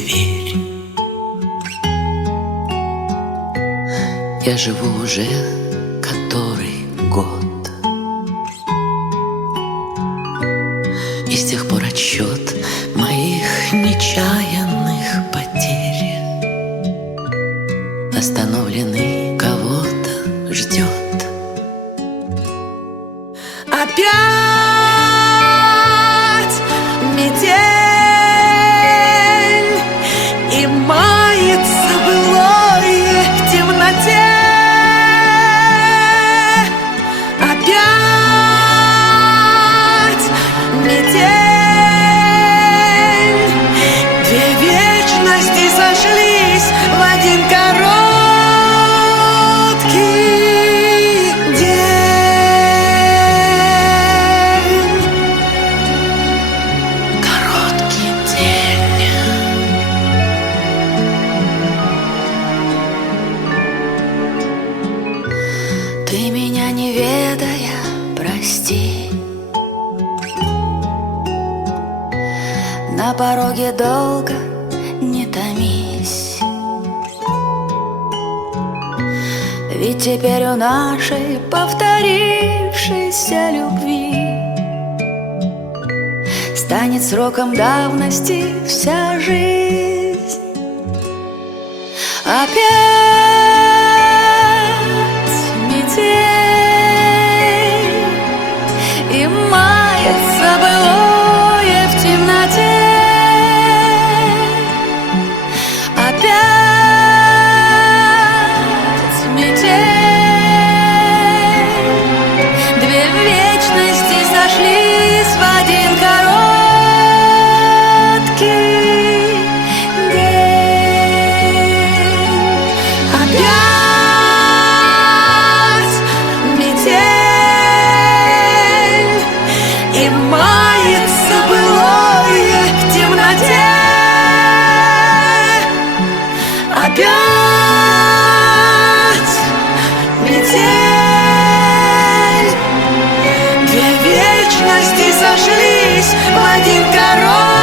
дверь. Я живу уже который год, и с тех пор отсчет моих нечаянных потерь остановленный кого-то ждет. Опять метель, и мается былое в темноте. Опять метель, две вечности сошлись в один короткий день. Короткий день. Ты меня не ведая, прости. На пороге долго не томись, ведь теперь у нашей повторившейся любви станет сроком давности вся жизнь. Опять метель, и мается былое в темноте. Опять метель, две вечности сошлись в один короткий день. Опять метель, и мается былое в темноте. Опять метель, две вечности сошлись в один короткий